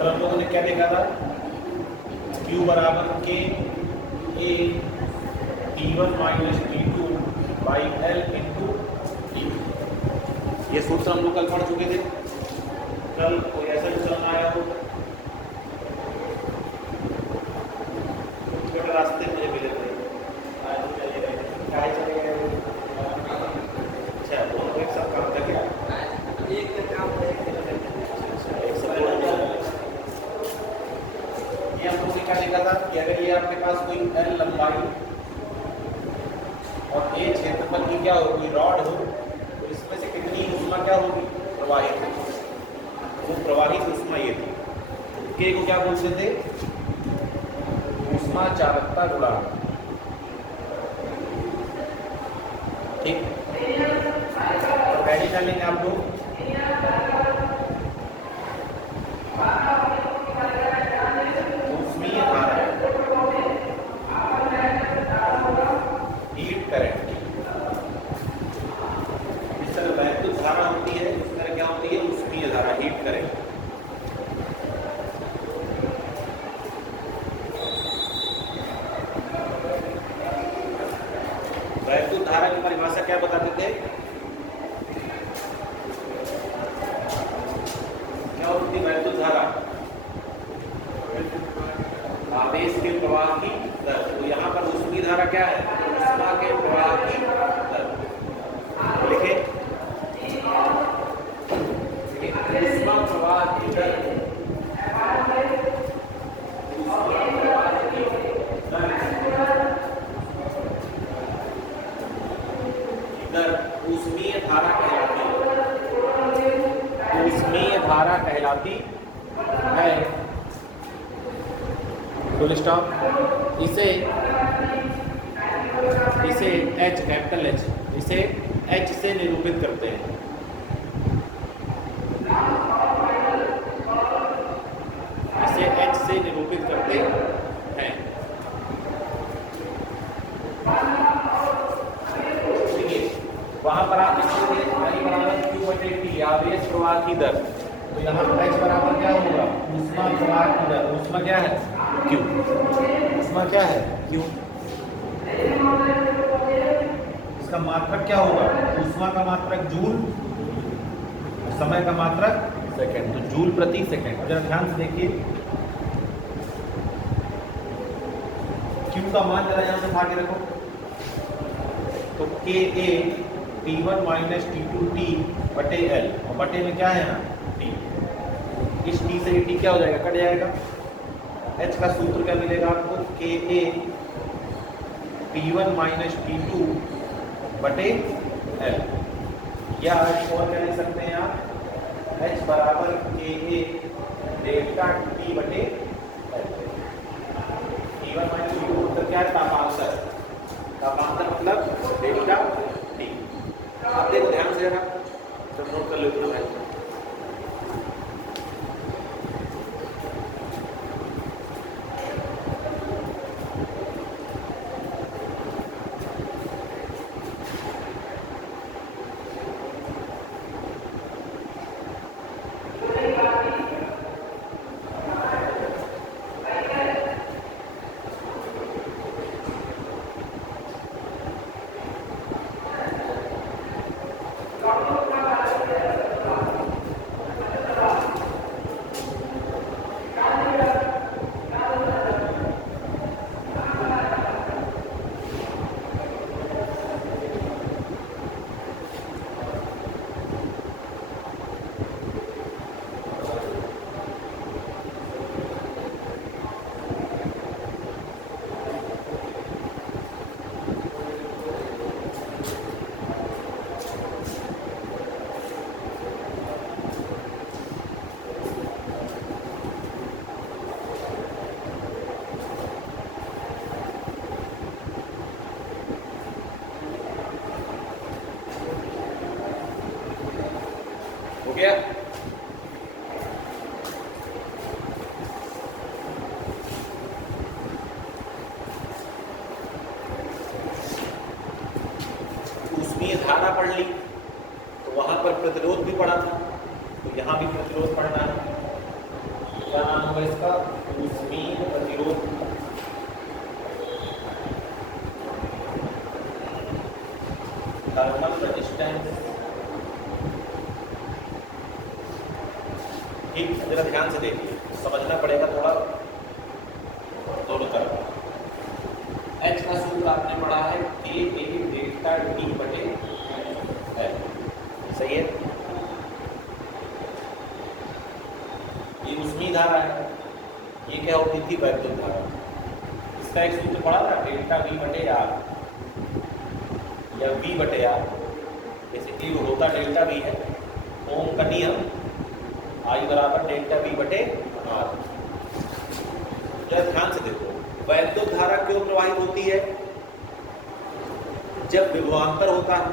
कल हम लोगों ने क्या देखा था, Q बराबर के ए T1 minus T2 by L into T. ये सूत्र हम लोग कल पढ़ चुके थे। कल कोई ऐसा भी चलना आया हो छोटे रास्ते मुझे मिले थे, क्या चले गए? अच्छा, दोनों एक साथ काम था क्या? एक काम था, एक साथ ये हम लोगों ने क्या देखा था कि अगर ये आपके पास कोई एल लंबाई और ए क्षेत्रफल की क्या हो, कोई रॉड हो, तो इसमें से कितनी ऊष्मा क्या होगी, प्रवाहित होगी। वो प्रवाहित ऊष्मा ये थी। के को क्या बोलते थे, ऊष्मा चालकता गुणांक। ठीक, तो पहले क्या लेंगे आप लोग, ऊष्मीय धारा, हीट करंट। इस तरह वैद्युत धारा होती है, उस तरह क्या होती है, ऊष्मीय धारा, हीट करंट। वैद्युत धारा की परिभाषा क्या बताते थे, क्या होती है वैद्युत धारा, आवेश के प्रवाह की दर। तो यहाँ पर ऊष्मीय धारा क्या है, ऊष्मा के प्रवाह की दर। लिखे, ऊष्मा प्रवाह की दर, ऊष्मा प्रवाह की दर ऊष्मीय धारा कहलाती है, ऊष्मीय धारा कहलाती है। Full stop. इसे H, कैपिटल H, इसे H से निरूपित करते हैं। इसे H से निरूपित करते हैं। वहां पर आप लिखेंगे I बराबर Q/T, आवेश प्रवाह की दर। तो यहाँ H बराबर क्या होगा, ऊष्मा प्रवाह की दर। ऊष्मा क्या है, Q। ऊष्मा क्या है, Q। इसका मात्रक क्या होगा, ऊष्मा का मात्रक जूल, समय का मात्रक सेकंड, तो जूल प्रति सेकंड। जरा ध्यान से देखिए, Q का मान जरा यहाँ से उठा के रखो, तो के ए T1 माइनस T2 T बटे L, और बटे में क्या है ना, T। इस T से T क्या हो जाएगा, कट जाएगा। H का सूत्र क्या मिलेगा आपको, के ए T1 माइनस T2 बटे L, या और क्या लिख सकते हैं आप, H बराबर के ए डेल्टा T बटे L। T1 माइनस T2 मतलब क्या है, तापांतर। तापांतर मतलब डेल्टा T। आप देखो ध्यान से जरा, जब नोट कर लो इतना है। हो गया। ऊष्मीय धारा पढ़ ली, तो वहां पर प्रतिरोध भी पढ़ा था, तो यहाँ भी प्रतिरोध पढ़ना है। क्या होगा इसका ऊष्मीय प्रतिरोध। Thermal resistance. ठीक, जरा ध्यान से देखिए, समझना पड़ेगा थोड़ा दोनों तरफ। H का सूत्र आपने पढ़ा है Ka डेल्टा T बटे L, सही है। ये ऊष्मीय धारा है, ये क्या होती थी, वैद्युत धारा। इसका एक सूत्र पढ़ा था डेल्टा V बटे R या V बटे R, बेसिकली वो होता डेल्टा V है। ओम का नियम I बराबर डेल्टा V बटे R। जरा ध्यान से देखो, वैद्युत धारा क्यों प्रवाहित होती है? जब विभवांतर होता है,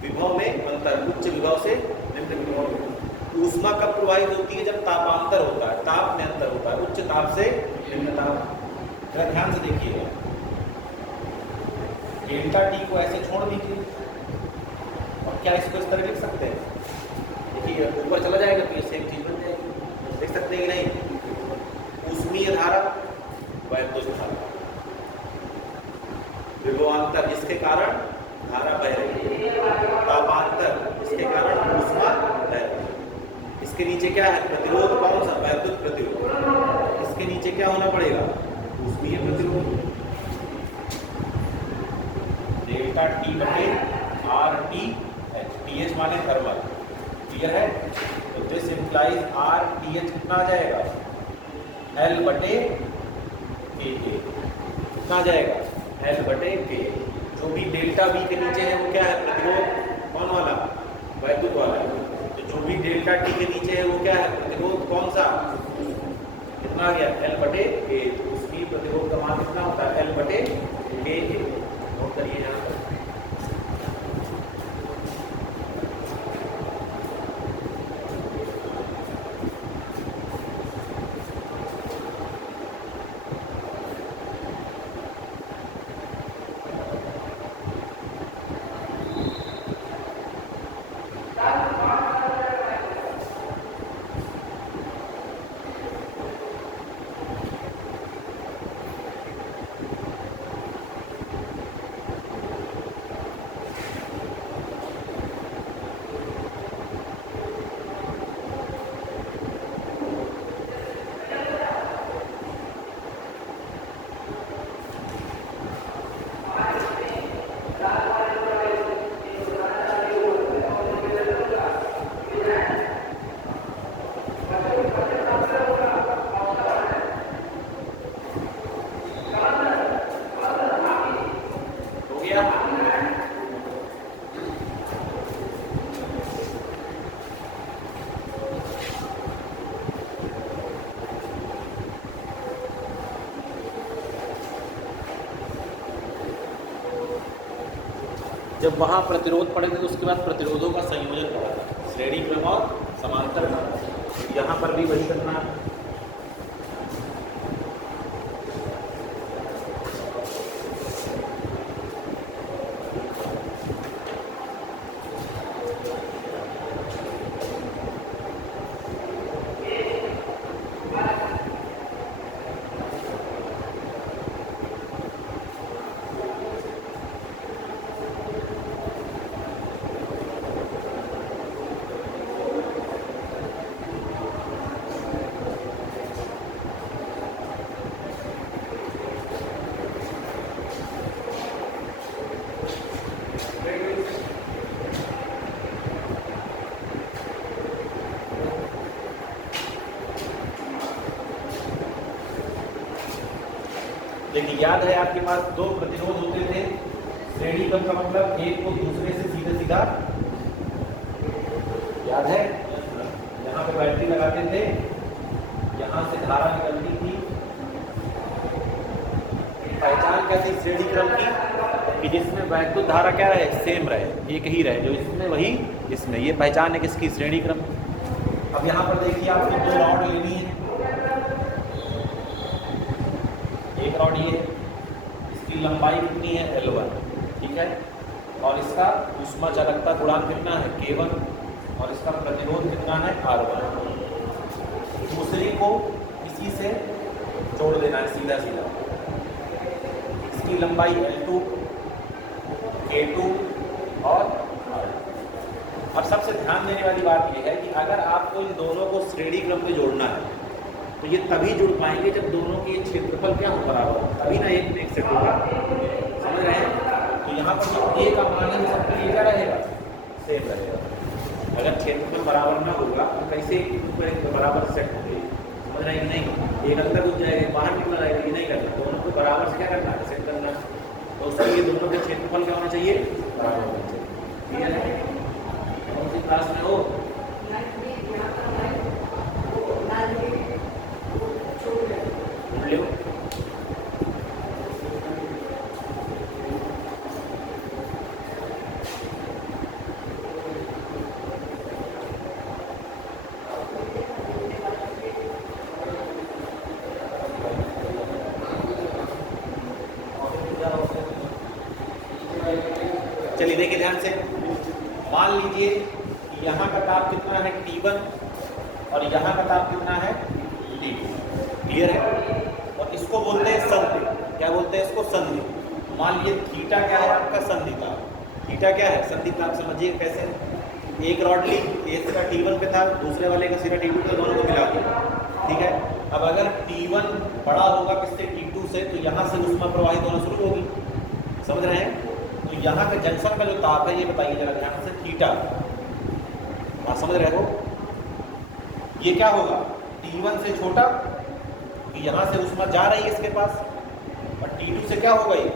विभव में अंतर, उच्च विभव से निम्न विभव में। ऊष्मा कब प्रवाहित होती है? जब तापांतर होता है, ताप में अंतर होता है, उच्च ताप से निम्न ताप। जरा ध्यान से देखिएगा, डेल्टा टी को ऐसे छोड़ दीजिए और क्या इसको इस तरह लिख सकते हैं? देखिए ऊपर चला जाएगा तो ये सेम चीज बन जाएगी, देख सकते हैं कि नहीं? ऊष्मीय धारा, वैद्युत धारा, विभवांतर जिसके कारण धारा बह रही है, तापांतर जिसके कारण ऊष्मा बह रही है। इसके नीचे क्या है? प्रतिरोध कौन सा? वैद्युत प्रतिरोध। इसके नीचे क्या होना पड़ेगा? ऊष्मीय प्रतिरोध। डेल्टा टी बटे R T H, T H माने थर्मल, क्लियर है? तो this implies R T H कितना आ जाएगा? एल बटे के, कितना आ जाएगा? एल बटे के। जो भी डेल्टा वी के नीचे है वो क्या है? प्रतिरोध कौन वाला? वैद्युत वाला। तो जो भी डेल्टा टी के नीचे है वो क्या है? प्रतिरोध कौन सा? कितना आ गया? एल बटे के। उसकी प्रतिरोध का मान कितना होता है? एल बटे के। नोट करिए यहाँ पर। जब वहाँ प्रतिरोध पड़े थे तो उसके बाद प्रतिरोधों का संयोजन पड़ा था, श्रेणी क्रम और समांतर क्रम। यहाँ पर भी वही करना है। देखिए याद है आपके पास दो प्रतिरोध होते थे, श्रेणी क्रम का मतलब एक को दूसरे से सीधे सीधा, याद है? यहाँ पे बैटरी लगाते थे, यहाँ से धारा निकलती थी। पहचान क्या थी श्रेणी क्रम की? कि जिसमें वैद्युत धारा क्या रहे? सेम रहे, एक ही रहे, जो इसमें वही इसमें। ये पहचान है किसकी? श्रेणी क्रम। अब यहाँ पर देखिए आपको दो रॉड लेनी है। एक रॉड ये, इसकी लंबाई कितनी है? L1, ठीक है? और इसका ऊष्मा चालकता गुणांक कितना है? K1, और इसका प्रतिरोध कितना है? R1। दूसरे को इस इसी से जोड़ देना है सीधा सीधा। इसकी लंबाई L2, K2 और R2। अब सबसे ध्यान देने वाली बात यह है कि अगर आपको इन दोनों को श्रेणी क्रम में जोड़ना है तो ये तभी जुड़ पाएंगे जब दोनों के क्षेत्रफल क्या हो, बराबर हो, तभी ना एक में एक सेट होगा। समझ रहे हैं? तो यहाँ पर जो A का मान है सबके लिए क्या रहेगा, सेम रहेगा। अगर क्षेत्रफल बराबर ना होगा तो कैसे बराबर सेट होंगे, समझ रहे हैं कि नहीं? एक अंदर घुस जाएगा, बाहर निकला रहेगा, ये नहीं करना। दोनों को बराबर से क्या करना है, सेट करना। तो उसके लिए दोनों के क्षेत्रफल क्या होना चाहिए, बराबर होना चाहिए। क्लियर है? कौन सी क्लास में हो? चलिए देखिए ध्यान से, मान लीजिए यहाँ का ताप कितना है T1 और यहाँ का ताप कितना है T2। क्लियर है? और इसको बोलते हैं संधि। क्या बोलते हैं इसको, संधि। मान लीजिए थीटा क्या है आपका, संधि ताप। थीटा क्या है, संधि ताप। समझिए कैसे, एक रॉड ली, एक सिरा T1 पे था, दूसरे वाले का सिरा T2 पे, दोनों को मिला दिया। ठीक है? अब अगर T1 बड़ा होगा किससे, T2 से, तो यहाँ से ऊष्मा प्रवाहित होना शुरू होगी। समझ रहे हैं? तो यहाँ का जंक्शन का जो ताप है, ये बताइए जरा ध्यान से, थीटा। बात समझ रहे हो? ये क्या होगा, T1 से छोटा, कि यहाँ से ऊष्मा जा रही है इसके पास, और T2 से क्या होगा, ये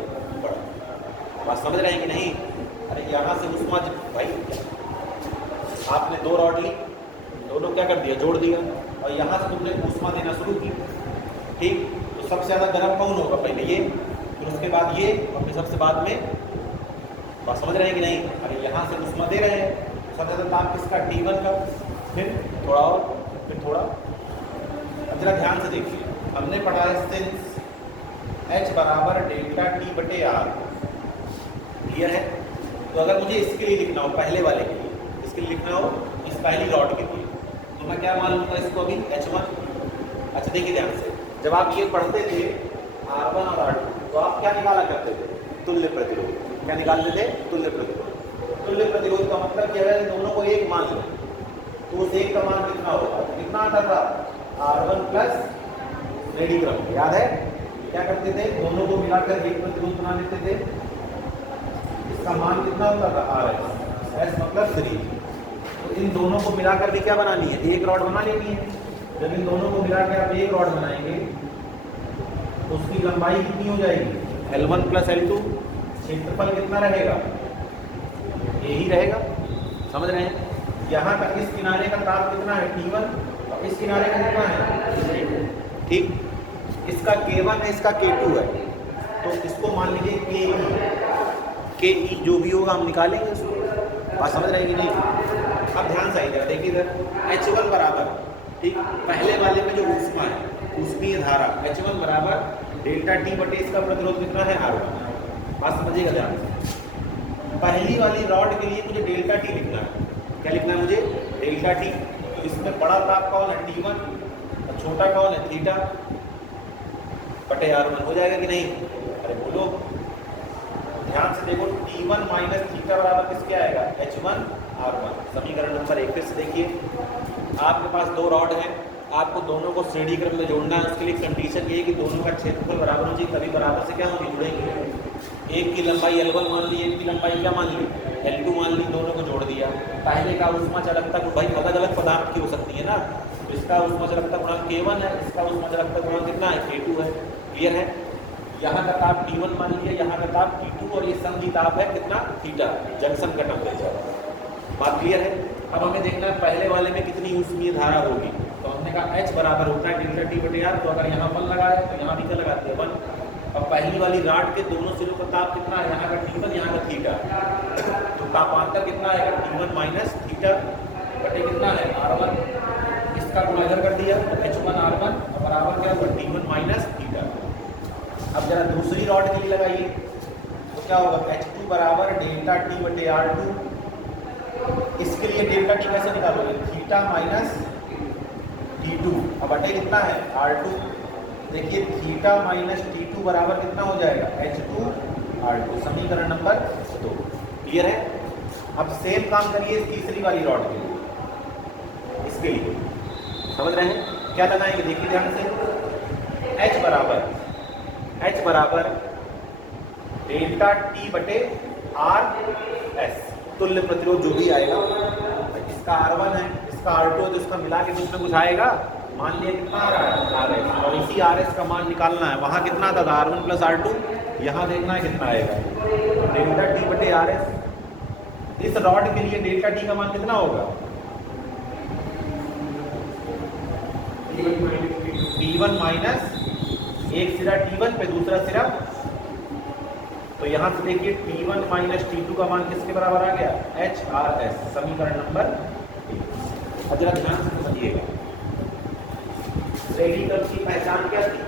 बड़ा। बात समझ रहे हैं कि नहीं? अरे यहाँ से ऊष्मा, भाई आपने दो रॉड ली, दोनों क्या कर दिया, जोड़ दिया, और यहाँ से तुमने ऊष्मा देना शुरू की। ठीक? तो सबसे ज़्यादा गर्म कौन होगा, पहले ये, फिर उसके बाद ये, और फिर सबसे बाद में। बात समझ रहे हैं कि नहीं? अरे यहाँ से ऊष्मा दे रहे हैं, सबसे ज़्यादा ताप किसका, T1 का, फिर थोड़ा और, फिर थोड़ा। अब जरा ध्यान से देखिए, हमने पढ़ा है सिंस H बराबर डेल्टा T बटे R। क्लियर है? तो अगर मुझे इसके लिए लिखना हो, पहले वाले के लिए, इसके लिए लिखना हो, इस पहली रॉड के लिए, तो मैं क्या मान लूँगा इसको अभी, H1। अच्छा देखिए ध्यान से, जब आप ये पढ़ते थे R1 और R2, तो आप क्या निकाला करते थे, तुल्य प्रतिरोध। क्या निकालते थे, तुल्य प्रतिरोध। तुल्य प्रतिरोध का मतलब क्या है, दोनों को एक मान लो, तो उस एक का मान कितना होगा, कितना आता था, R1 प्लस श्रेणी क्रम। याद है? क्या करते थे, दोनों को मिलाकर एक प्रतिरोध बना लेते थे। इसका मान कितना होता था, RS, S मतलब सीरीज। तो इन दोनों को मिलाकर भी क्या बनानी है, एक रॉड बना लेनी है। जब इन दोनों को मिलाकर आप एक रॉड बनाएंगे तो उसकी लंबाई कितनी हो जाएगी, L1 प्लस L2। क्षेत्रफल कितना रहेगा, यही रहेगा। समझ रहे हैं? यहाँ का इस किनारे का ताप कितना है, T1, और इस किनारे का कितना है, ठीक? इसका K1 है, इसका K2 है, तो इसको मान लीजिए KE जो भी होगा हम निकालेंगे उसको। बात समझ रहे हैं कि नहीं? अब ध्यान से आइएगा, देखिए इधर H1 बराबर, ठीक, पहले वाले में जो ऊष्मा है, ऊष्मीय धारा H1 बराबर डेल्टा T बटे इसका प्रतिरोध कितना है, R1। बात समझिएगा ध्यान से। पहली वाली रॉड के लिए मुझे डेल्टा T लिखना है। क्या लिखना है मुझे, डेल्टा T। तो इसमें बड़ा ताप कौन है, T1, और छोटा कौन है, थीटा बटे R1। हो जाएगा कि नहीं? अरे बोलो, ध्यान से देखो, T1 माइनस थीटा बराबर किसके आएगा, H1 R1। समीकरण नंबर 1 फिर से देखिए, आपके पास दो रॉड हैं, आपको दोनों को श्रेणी क्रम में जोड़ना है। उसके लिए कंडीशन ये है कि दोनों का क्षेत्रफल बराबर हो चाहिए, तभी बराबर से क्या होंगे, जुड़ेंगे। एक की लंबाई L1 मान ली, एक की लंबाई क्या मान ली, L2 मान ली, दोनों को जोड़ दिया। पहले का ऊष्मा चालकता, भाई अलग अलग पदार्थ की हो सकती है ना, तो इसका ऊष्मा चालकता गुणांक K1 है, इसका ऊष्मा चालकता गुणांक कितना है, K2 है। क्लियर है? यहाँ का ताप T1 मान लिया, यहाँ का ताप T2, और ये संधि ताप है कितना, थीटा, जंक्शन का टेम्परेचर। बात क्लियर है? अब हमें देखना है पहले वाले में कितनी ऊष्मीय धारा होगी। तो हमने कहा H बराबर होता है डेल्टा T बटे R। तो अगर यहाँ 1 लगाया तो यहाँ भी क्या लगाते हैं, 1। अब पहली वाली रॉड के दोनों सिरों का ताप कितना है, यहाँ का T1, यहाँ का थीटा, तो तापांतर कितना आएगा, T1 माइनस थीटा बटे कितना है, R1। इसका गुणा इधर कर दिया तो H1 R1 और बराबर क्या होगा, T1 माइनस थीटा। अब जरा दूसरी रॉड के लिए लगाइए, तो क्या होगा, H2 बराबर डेल्टा T बटे R2। इसके लिए डेल्टा T कैसे निकालोगे, थीटा माइनस T2 अब बटे कितना है R2। देखिए थीटा माइनस T2 बराबर कितना हो जाएगा H2 R2, समीकरण नंबर 2। क्लियर है। अब सेम काम करिए इस तीसरी वाली रॉड के लिए, इसके लिए समझ रहे हैं क्या लगाएंगे, देखिए ध्यान से। H बराबर डेल्टा T बटे RS, तुल्य प्रतिरोध जो भी आएगा, इसका R1 है इसका R2 है तो इसका मिला के कुछ ना कुछ आएगा। मान लिया कितना आ रहा है RS, और इसी RS का मान निकालना है। वहां कितना था R1 प्लस R2, यहाँ देखना है कितना आएगा डेल्टा T बटे RS। इस रॉड के लिए डेल्टा T का मान कितना होगा T1 माइनस एक सिरा T1 पे दूसरा सिरा, तो यहां से देखिए T1 माइनस T2 का मान किसके बराबर आ गया HRS, समीकरण नंबर 1। जरा ध्यान से समझिएगा, श्रेणी क्रम की पहचान क्या थी,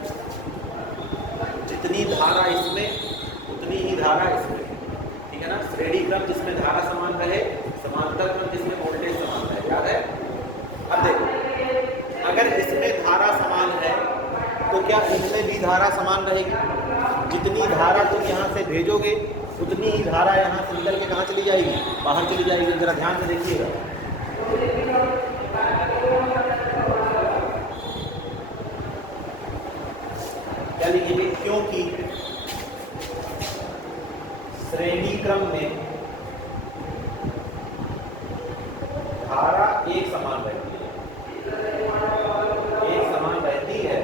जितनी धारा इसमें उतनी ही धारा इसमें, ठीक है ना। श्रेणी क्रम जिसमें धारा समान रहे, समांतर क्रम जिसमें वोल्टेज समान रहे, याद है। अब देखो अगर इसमें धारा समान है तो क्या इसमें भी धारा समान रहेगी। जितनी धारा तुम यहाँ से भेजोगे उतनी ही धारा यहाँ से निकल के कहाँ चली जाएगी, बाहर चली जाएगी। जरा ध्यान से देखिएगा, क्या लिखेंगे, क्योंकि श्रेणी क्रम में धारा एक समान रहती है,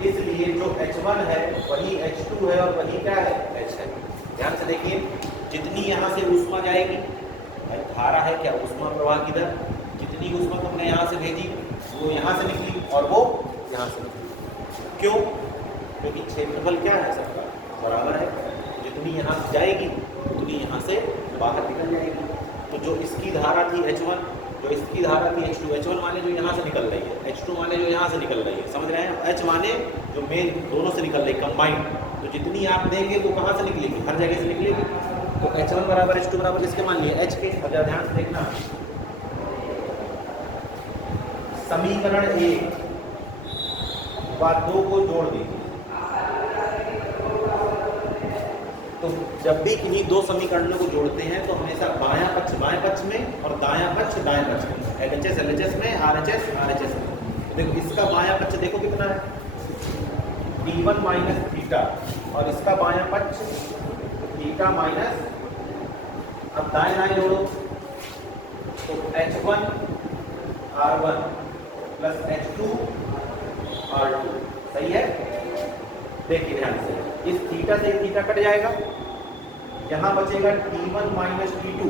इसलिए जो H1 है वही H2 है और वही क्या है H है। ध्यान से देखिए, जितनी यहाँ से ऊष्मा जाएगी, धारा है क्या ऊष्मा प्रवाह की दर, जितनी ऊष्मा तुमने यहाँ से भेजी वो यहाँ से निकली और वो यहाँ से निकली। क्यों, क्योंकि क्षेत्रफल क्या है सबका बराबर है, जितनी यहाँ से जाएगी उतनी यहाँ से बाहर निकल जाएगी। तो जो इसकी धारा थी H1, जो इसकी धारा थी H2, H1 माने जो यहाँ से निकल रही है, H2 माने जो यहाँ से निकल रही है, समझ रहे हैं। H माने जो मेन दोनों से निकल रही है कंबाइंड, तो जितनी आप देंगे वो कहाँ से निकलेगी, हर जगह से निकलेगी। तो H1 बराबर H2 बराबर किसके मान लिए H के। अब ध्यान से देखना, समीकरण 1 व 2 को जोड़ दीजिए। तो जब भी किन्हीं दो समीकरणों को जोड़ते हैं तो हमेशा बायां पक्ष बाएं पक्ष में और दायां पक्ष दाएं पक्ष में, LHS LHS में, RHS RHS में। तो देखो इसका बायां पक्ष देखो कितना है T1 माइनस थीटा, और इसका बायां पक्ष थीटा माइनस, अब दाएं दाएं जोड़ो तो H1 R1 plus H2 R2, सही है। देखिए ध्यान से, इस थीटा से थीटा कट जाएगा, यहाँ बचेगा T1 माइनस T2,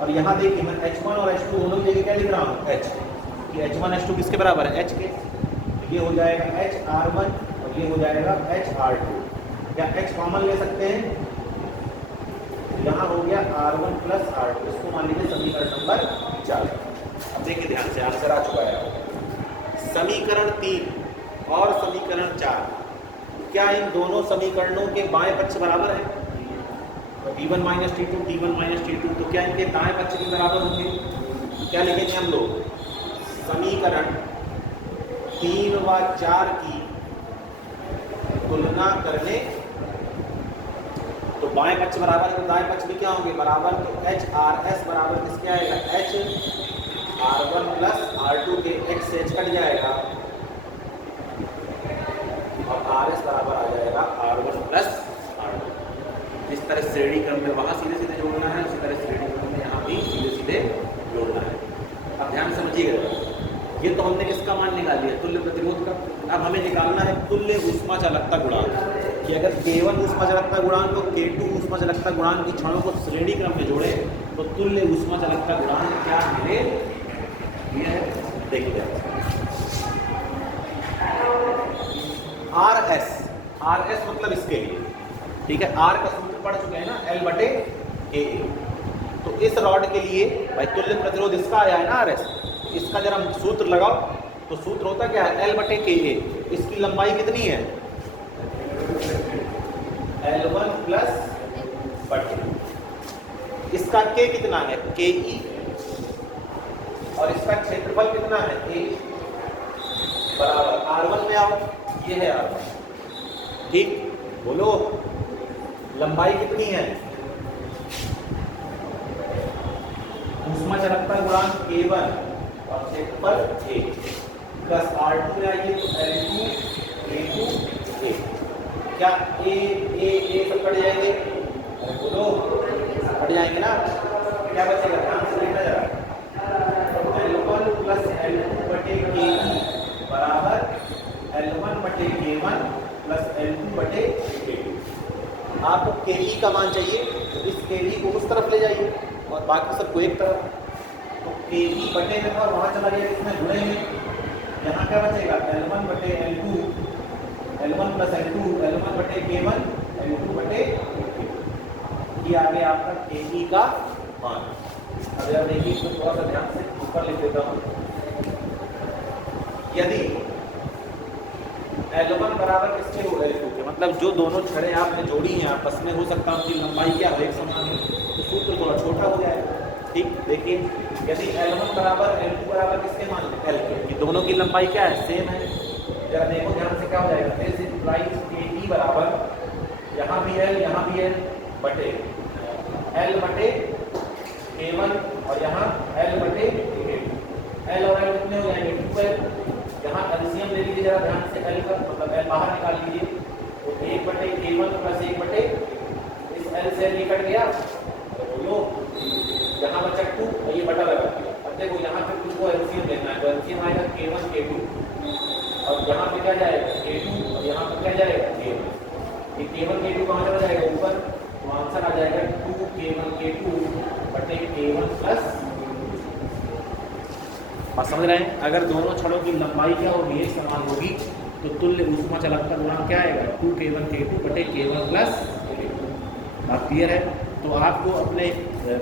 और यहाँ देखिए मैं H1 और H2 दोनों की जगह क्या लिख रहा हूँ H, कि H1 H2 किसके बराबर है H के। तो ये हो जाएगा H R1 और ये हो जाएगा H R2, या H कॉमन ले सकते हैं, यहाँ हो गया R1 प्लस R2, इसको मान लीजिए समीकरण नंबर 4। अब देखिए ध्यान से, आंसर आ चुका है। समीकरण 3 और समीकरण 4, क्या इन दोनों समीकरणों के बाएं पक्ष बराबर है, T1 minus T2 T1 minus T2, तो क्या इनके दाएं पक्ष भी बराबर होंगे। क्या लिखेंगे हम लोग, समीकरण 3 व 4 की तुलना करने, तो बाएं पक्ष बराबर है तो दाएं पक्ष भी क्या होंगे बराबर, तो HRS बराबर किसके आएगा H R1 प्लस R2 के H से H कट जाएगा, और RS बराबर आ जाएगा R1 प्लस R2। जिस तरह श्रेणी क्रम में वहाँ सीधे सीधे जोड़ना है, उसी तरह श्रेणी क्रम में यहाँ भी सीधे सीधे जोड़ना है। अब ध्यान समझिएगा, ये तो हमने किसका मान निकाल लिया, तुल्य प्रतिरोध का। अब हमें निकालना है तुल्य ऊष्मा चालकता गुणांक, कि अगर K1 ऊष्मा चालकता गुणांक और K2 ऊष्मा चालकता गुणांक की क्षणों को श्रेणी क्रम में जोड़े तो तुल्य ऊष्मा चालकता गुणांक क्या मिले, ये है। देखिए RS मतलब इसके लिए, ठीक है, R का सूत्र पढ़ चुके हैं ना, L बटे KA। तो इस रॉड के लिए भाई तुल्य प्रतिरोध इसका आया है ना RS, इसका जरा सूत्र लगाओ, तो सूत्र होता क्या है L बटे KA। इसकी लंबाई कितनी है L1 प्लस बटे, इसका K कितना है KE, और इसका क्षेत्रफल कितना है A। बराबर R1 में आओ, ये है R1, ठीक, बोलो लंबाई कितनी है, ऊष्माचालकता गुणांक K1 और क्षेत्रफल A प्लस R2 में आइए तो L2 A2 A, क्या ए सब कट जाएंगे, अरे बोलो कट जाएंगे ना, क्या बचेगा, ध्यान से देखना जरा, L1 प्लस L2 बटे के बराबर L1 बटे K1 प्लस L2 बटे K2। आपको के का मान चाहिए तो इस के को उस तरफ ले जाइए और बाकी सबको एक तरफ, तो के बटे में था वहाँ चला गया, इसमें जुड़े हैं, यहाँ क्या बचेगा L1 बटे L2, L1 plus L2, L1 बटे K1, L2 बटे K2, ये आ गया आपका के का मान। अब यार देखिए इसको थोड़ा सा ध्यान से ऊपर लिख देता हूँ, यदि L1 बराबर किसके हो, L2 के, मतलब जो दोनों छड़ें आपने जोड़ी हैं आपस में, हो सकता है उनकी लंबाई क्या हो, एक समान है, तो सूत्र थोड़ा छोटा हो जाएगा, ठीक। देखिए यदि L1 बराबर L2 बराबर किसके मान लें, L के, ये दोनों की लंबाई क्या है, सेम है, जरा देखो ध्यान से क्या हो जाएगा, दिस इंप्लाइज के बराबर यहाँ भी L बटे L बटे K1 और यहाँ L बटे K2, L और L कितने हो जाएंगे 2L, यहाँ एलसीएम ले लीजिए जरा ध्यान से, L का मतलब L बाहर निकाल लीजिए, तो 1 बटे K1 प्लस 1 बटे, इस L से L कट गया, तो बोलो यहाँ बचा 2 और ये बटा लगा दिया। अब देखो यहाँ पे तुमको एलसीएम लेना है, तो एलसीएम आएगा K1 K2 और यहाँ पे क्या जाएगा K2 और यहाँ पे क्या जाएगा K1, ये K1 K2 कहाँ चला जाएगा ऊपर, तो आंसर आ जाएगा 2K1 K2 बटे K1 प्लस, बात समझ रहे हैं। अगर दोनों छड़ों की लंबाई क्या होगी, एक समान होगी, तो तुल्य ऊष्माचालकता गुणांक क्या आएगा 2K1 K2 बटे K1 प्लस K2। बात क्लियर है। तो आपको अपने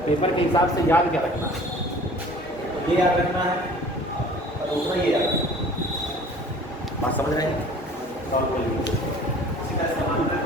पेपर के हिसाब से याद क्या रखना है, तो ये याद रखना है और दूसरा ये याद रखना है, बात समझ रहे हैं। सॉल्व कर लीजिए सीधा समांतर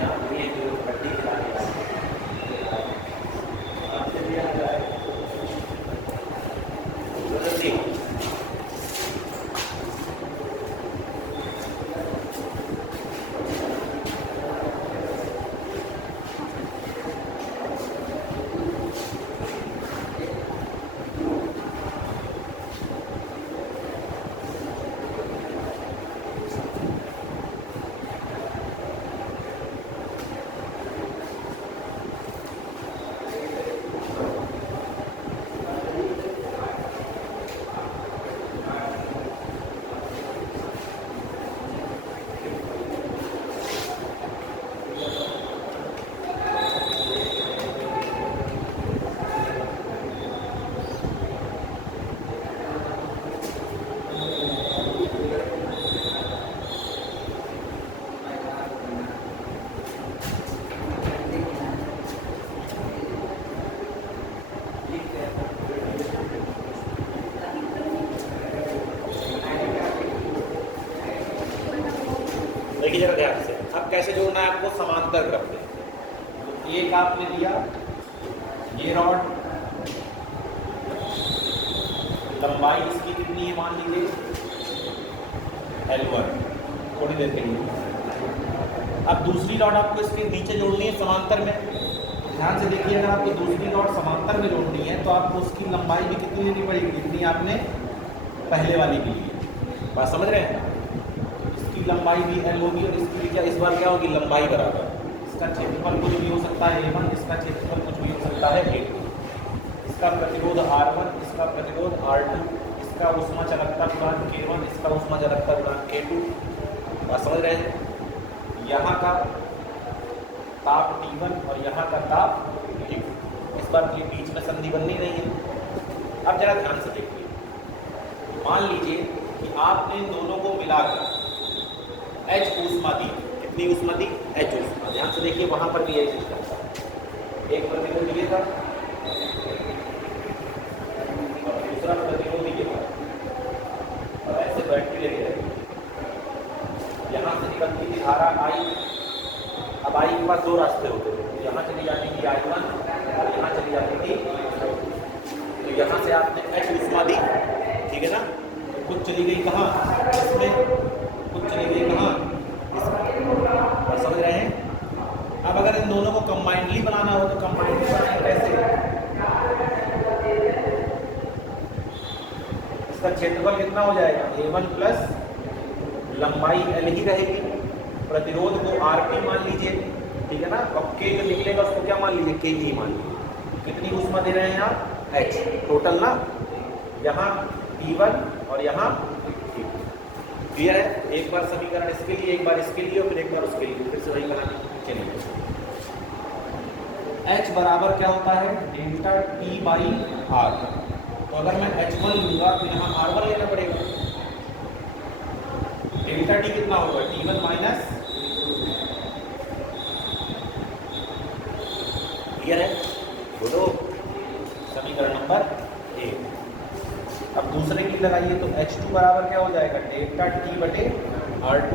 जहाँ ये जो हड्डी खिलाने आपसे भी आ जाए जल्दी देखिए जरा ध्यान से। अब कैसे जोड़ना है आपको, समांतर क्रम में। तो एक आपने दिया ये रॉड, लंबाई इसकी कितनी है मान लीजिए L1, थोड़ी देर के लिए। अब दूसरी रॉड आपको इसके नीचे जोड़नी है समांतर में। ध्यान से देखिए, अगर आपको दूसरी रॉड समांतर में जोड़नी है तो आपको उसकी लंबाई भी कितनी लेनी पड़ेगी, जितनी आपने पहले वाली की ली। बात समझ रहे हैं? इसकी लंबाई भी L होगी और इसकी क्या इस बार क्या होगी, लंबाई बराबर। इसका क्षेत्रफल कुछ भी हो सकता है A1, इसका क्षेत्रफल कुछ भी हो सकता है A2, इसका प्रतिरोध R1, इसका प्रतिरोध R2, इसका ऊष्मा चालकता गुणांक K1, इसका ऊष्मा चालकता गुणांक K2। बात समझ रहे हैं? यहाँ का ताप T1 और यहाँ का ताप T2। इस बार के बीच में संधि बननी नहीं है। अब जरा ध्यान से देखिए, मान लीजिए कि आपने इन दोनों को मिलाकर H ऊष्मा दी। कितनी ऊष्मा दी? H ऊष्मा। ध्यान से देखिए, वहां पर भी यही सिस्टम था। एक प्रतिरोध ये था और दूसरा प्रतिरोध ये था, और ऐसे बैटरी लगे रहे। यहाँ से निकलती थी धारा I। अब I के पास दो रास्ते होते थे, यहाँ चली जाती थी I1 और यहाँ चली जाती थी। तो यहाँ से आपने H ऊष्मा दी, ठीक है ना? तो कुछ चली गई कहाँ, इसमें, कुछ चली गई कहाँ, इसमें। समझ रहे हैं? अब अगर इन दोनों को कंबाइंडली बनाना हो तो कंबाइंडली बनाएं कैसे? इसका क्षेत्रफल कितना हो जाएगा, A1 प्लस लंबाई L ही रहेगी, प्रतिरोध को RP मान लीजिए, ठीक है ना? अब K जो निकलेगा उसको क्या मान लीजिए, KE मान लीजिए। कितनी ऊष्मा दे रहे हैं आप, H टोटल ना, यहाँ T1 और यहाँ T2। क्लियर है? एक बार समीकरण इसके लिए, एक बार इसके लिए और फिर एक बार उसके लिए, फिर से वही कराना। चलिए, H बराबर क्या होता है, डेल्टा T बाई R। तो अगर मैं H1 लूंगा तो यहाँ R1 लेना पड़ेगा। डेल्टा T कितना होगा, T1 माइनस। क्लियर है? बोलो, समीकरण नंबर 1। अब दूसरे की लगाइए तो H2 बराबर क्या हो जाएगा, डेल्टा T बटे R2।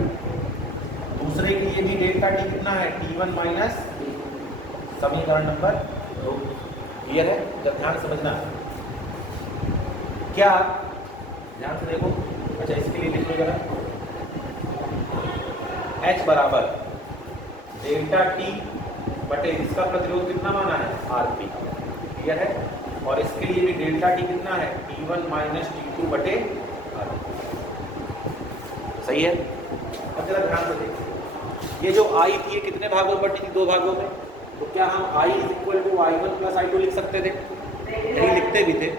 दूसरे के लिए भी डेल्टा T कितना है, T1 माइनस, समीकरण नंबर 2। क्लियर है? जब ध्यान समझना है क्या, ध्यान से देखो। अच्छा, इसके लिए लिख लो जरा, H बराबर डेल्टा T बटे इसका प्रतिरोध कितना माना है, RP। क्लियर है? और इसके लिए भी डेल्टा T कितना है, T1 माइनस T2 बटे RP। सही है? अब जरा ध्यान से देखिए, ये जो I थी ये कितने भागों में बटी थी, दो भागों में। तो क्या हम I equal to I1 plus I2 लिख सकते थे? नहीं लिखते भी थे।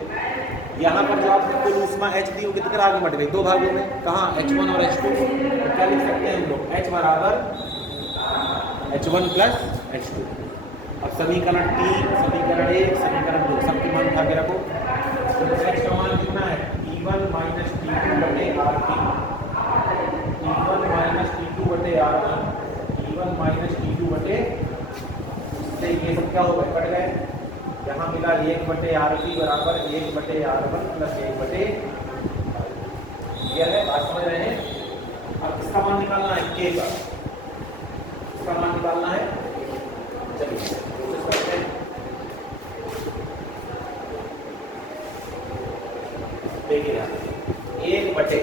यहाँ पर जो आपने कुल ऊष्मा H दी वो कितने भागों में बट गई, दो भागों में। कहाँ, H1 और H2। तो क्या लिख सकते हैं हम लोग, H बराबर H1 प्लस H2। अब समीकरण 3, समीकरण 1, समीकरण 2 सबके मान उठा के रखो। तो H का मान कितना है, T1 माइनस T2 बटे RP। T1 माइनस T2 बटे R1, T1 माइनस T2 बटे, इससे ये सब क्या हो गए, कट गए। यहाँ मिला 1 बटे RP बराबर 1 बटे R1 प्लस 1 बटे। यह है, बात समझ रहे हैं? अब इसका मान निकालना है K का। इसका मान निकालना है। चलिए कोशिश करते हैं। देखिए एक बटे,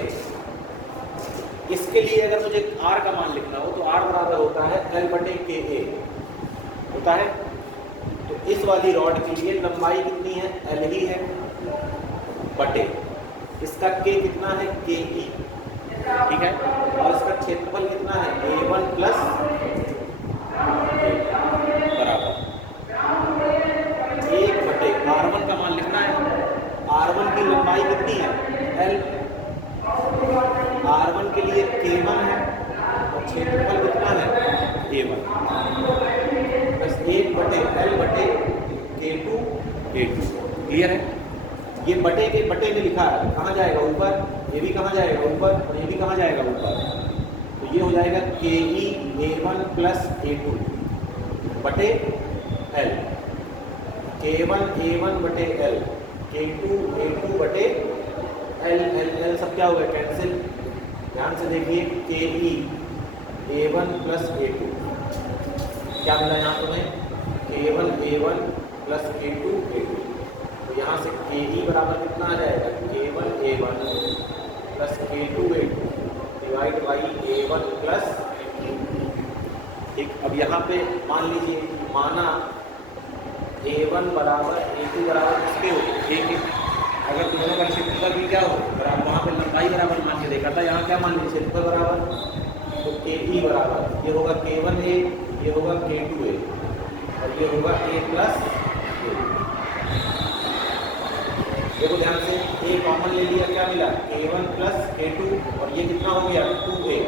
इसके लिए अगर मुझे r का मान लिखना हो तो r बराबर होता है l बटे के ए होता है। तो इस वाली रॉड के लिए लंबाई कितनी है, l ही है, बटे इसका k कितना है, के ई, ठीक है। और इसका क्षेत्रफल कितना है, a1 प्लस बराबर 1 बटे r1 का मान लिखना है। r1 की लंबाई कितनी है, l, r1 के लिए k1 है और क्षेत्रफल कितना है, a1 बस 1 बटे l बटे k2 a2। क्लियर है। ये बटे के बटे में लिखा है, कहाँ जाएगा ऊपर, ये भी कहाँ जाएगा ऊपर और ये भी कहाँ जाएगा ऊपर। तो ये हो जाएगा के ई a1 प्लस a2 बटे l, k1 a1 बटे l, k2 a2 बटे l, l सब क्या हो गया, कैंसिल। ध्यान से देखिए, के ई a1 प्लस a2 क्या मिला यहाँ तुम्हें, k1 a1 plus k2 a2। तो यहाँ से के ई बराबर कितना आ जाएगा, k1 a1 plus k2 a2 divide by a1 plus. ठीक, अब यहाँ पे मान लीजिए, माना a1 बराबर a2 बराबर किसके हो, a के। अगर दोनों का क्षेत्रफल भी क्या हो बराबर, वहाँ पे लंबाई बराबर मान के देखा था, यहाँ क्या मान लीजिए क्षेत्रफल बराबर। तो के ई बराबर ये होगा k1 a, ये होगा k2 a और ये होगा a प्लस a। देखो ध्यान से, a कॉमन ले लिया, क्या मिला, k1 प्लस k2 और ये कितना हो गया 2a,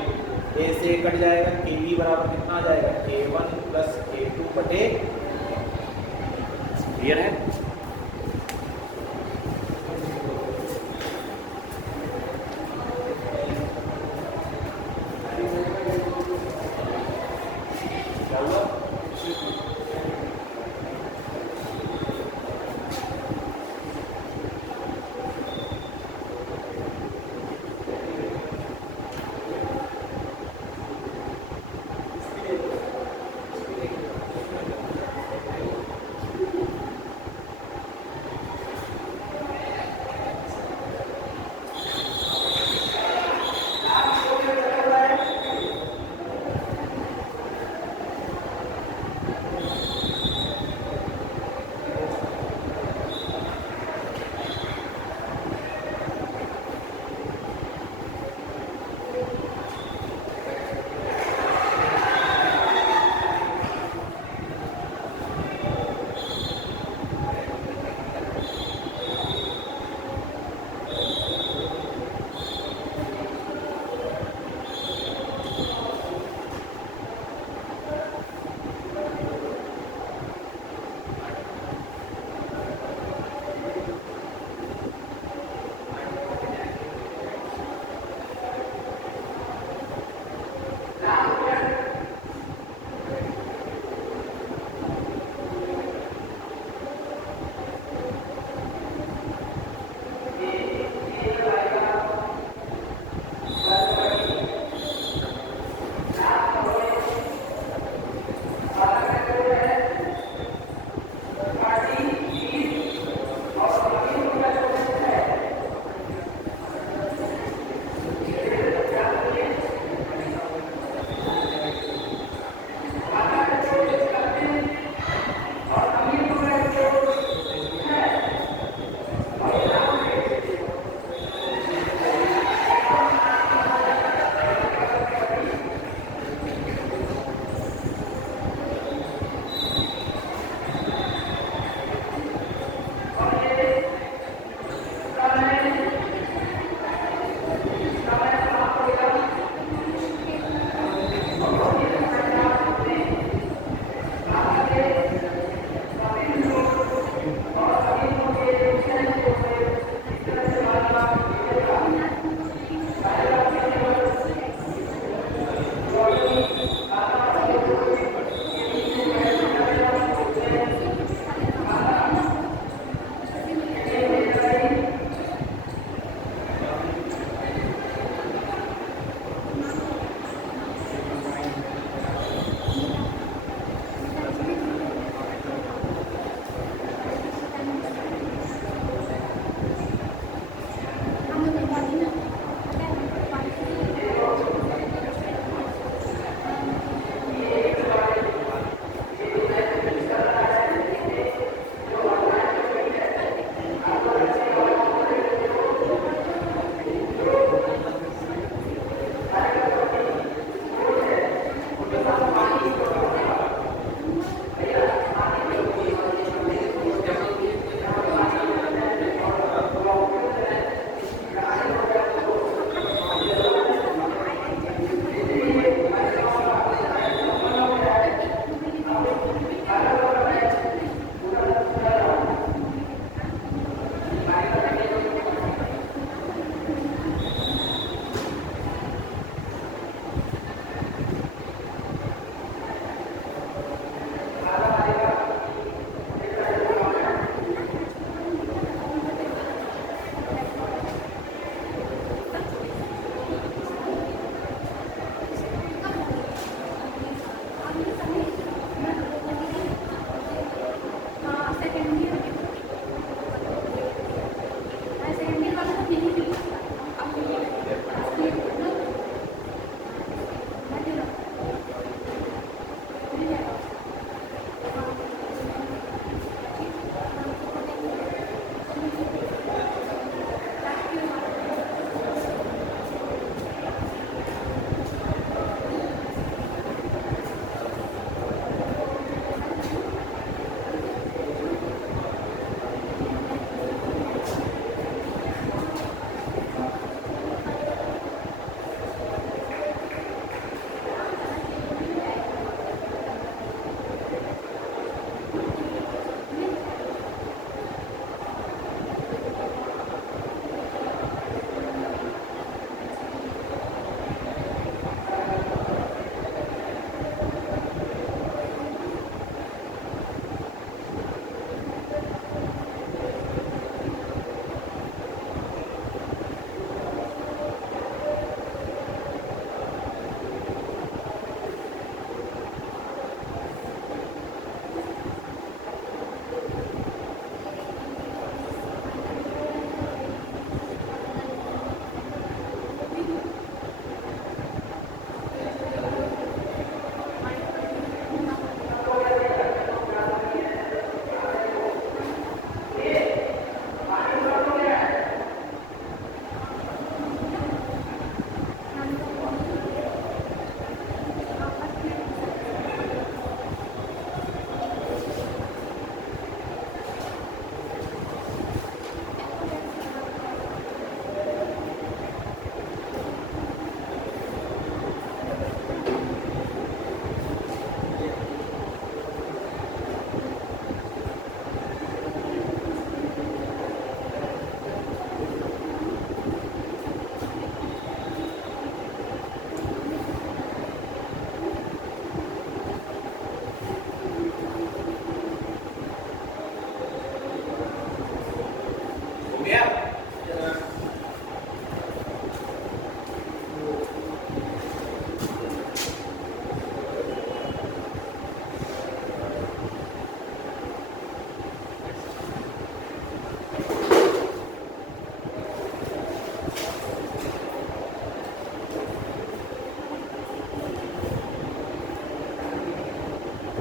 a से a कट जाएगा, के बी बराबर कितना आ जाएगा, k1 प्लस k2 बटे। क्लियर है। क्या हुआ,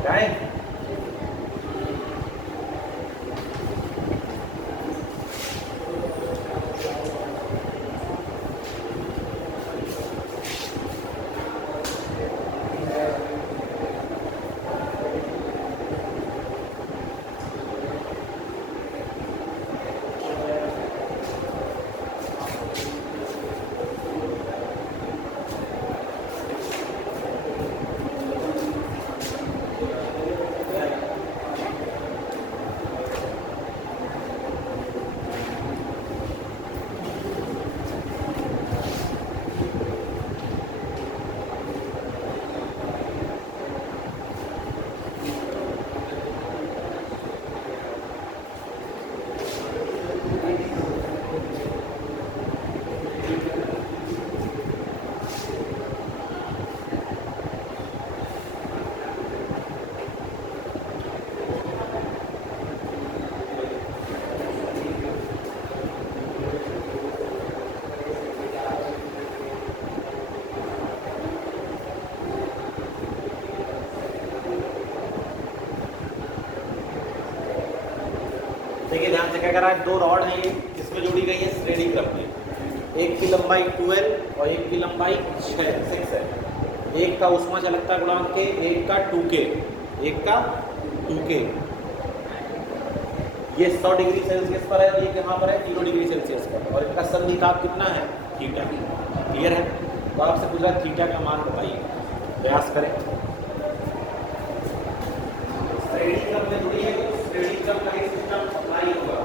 जाए। देखिए ध्यान से क्या करा है, दो रॉड है ये, इसमें जोड़ी गई है श्रेणी क्रम में। एक की लंबाई 12 और एक की लंबाई 6 है। एक का ऊष्मा चालकता गुणांक के, एक का 2K, एक का 2K। ये 100 डिग्री सेल्सियस पर है, ये कहाँ पर है 0 डिग्री सेल्सियस पर, और इनका संधिताप कितना है थीटा। क्लियर है। तो आपसे पूछ रहा है थीटा का मान बताइए, प्रयास करें। श्रेणी क्रम में जुड़ी है तो श्रेणी क्रम का ही सिस्टम अप्लाई होगा।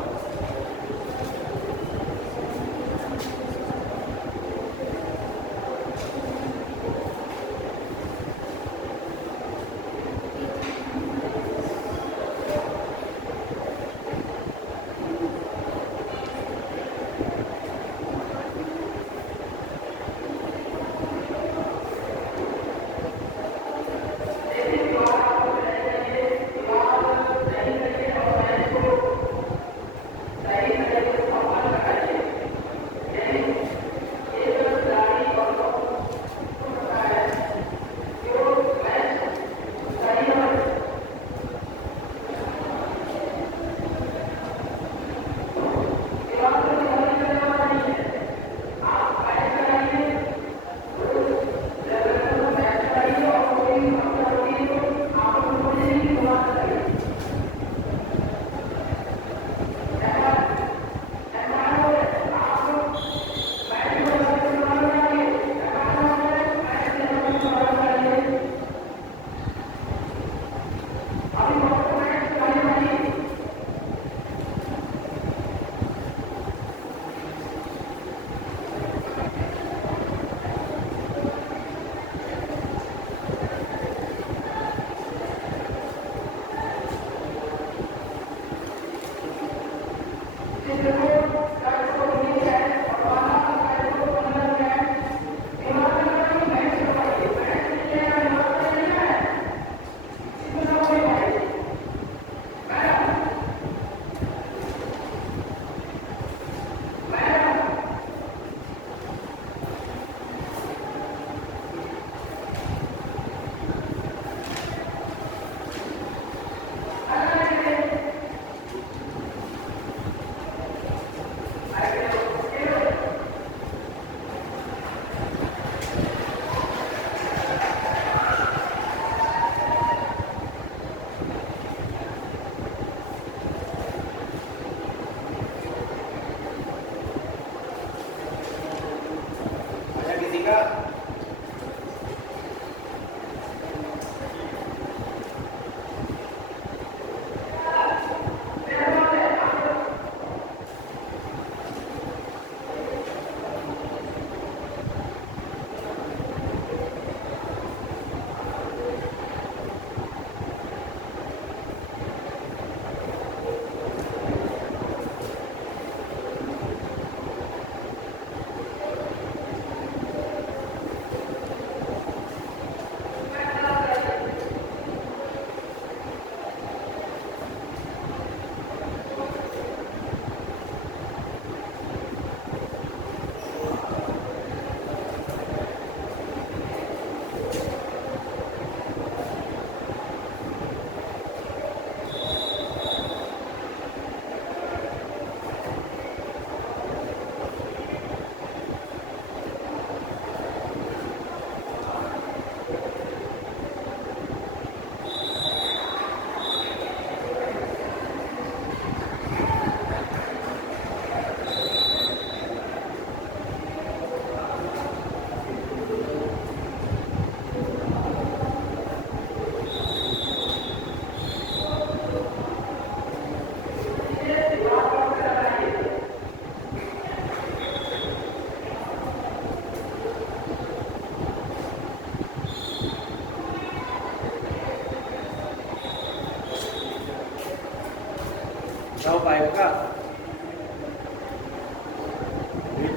हो पाएगा?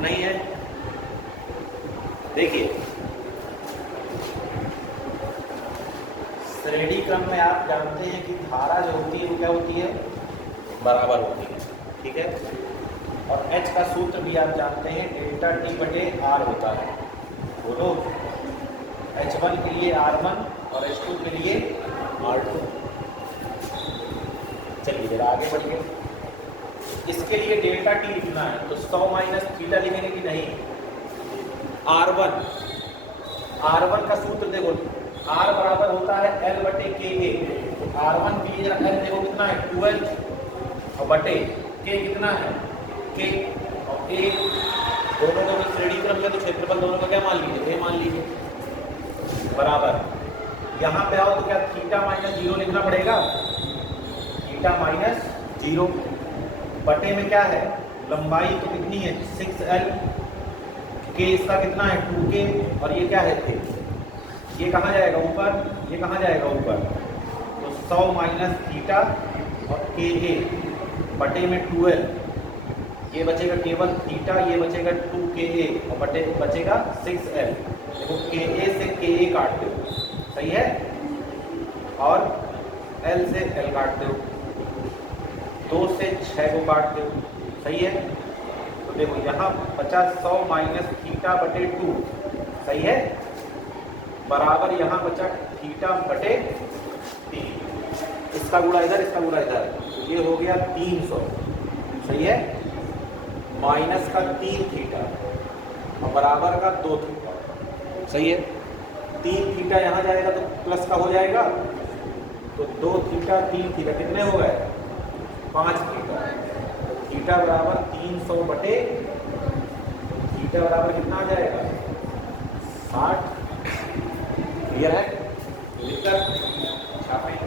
नहीं है। देखिए श्रेणी क्रम में आप जानते हैं कि धारा जो होती है वो क्या होती है? बराबर होती है, ठीक है। और H का सूत्र भी आप जानते हैं डेल्टा T बटे R होता है। बोलो, H1 के लिए R1 और H2 के लिए R2। चलिए जरा आगे बढ़िए। इसके लिए डेल्टा T लिखना है तो 100 माइनस थीटा लिखेंगे कि नहीं? R1 का सूत्र देखो, R बराबर होता है L बटे KA। तो R1 के लिए जरा L देखो कितना है? 12 और बटे K कितना है? K और A दोनों को श्रेणी क्रम में तो क्षेत्रफल दोनों का क्या मान लीजिए? A मान लीजिए बराबर। यहाँ पे आओ तो क्या थीटा माइनस 0 लिखना पड़ेगा? थीटा माइनस 0 बटे में क्या है? लंबाई तो कितनी है? 6L। K इसका कितना है? 2K और ये क्या है? K। ये कहाँ जाएगा? ऊपर। ये कहाँ जाएगा? ऊपर। तो 100 माइनस थीटा और KA बटे में 12। ये बचेगा केवल थीटा, ये बचेगा 2KA और बटे बचेगा 6L। देखो KA से KA काट दो, सही है, और L से L काट दो, 2 से 6 को काट दो, सही है। तो देखो यहाँ 100 माइनस थीटा बटे 2, सही है, बराबर यहाँ बचा थीटा बटे 3। इसका गुणा इधर, इसका गुणा इधर, तो ये हो गया 300, सही है, माइनस का 3 थीटा और बराबर का 2 थीटा, सही है। 3 थीटा यहाँ जाएगा तो प्लस का हो जाएगा, तो 2 थीटा 3 थीटा कितने हो गए? 5 थीटा। थीटा बराबर 300 बटे, थीटा बराबर कितना आ जाएगा? 60। क्लियर है? लिखकर छापें।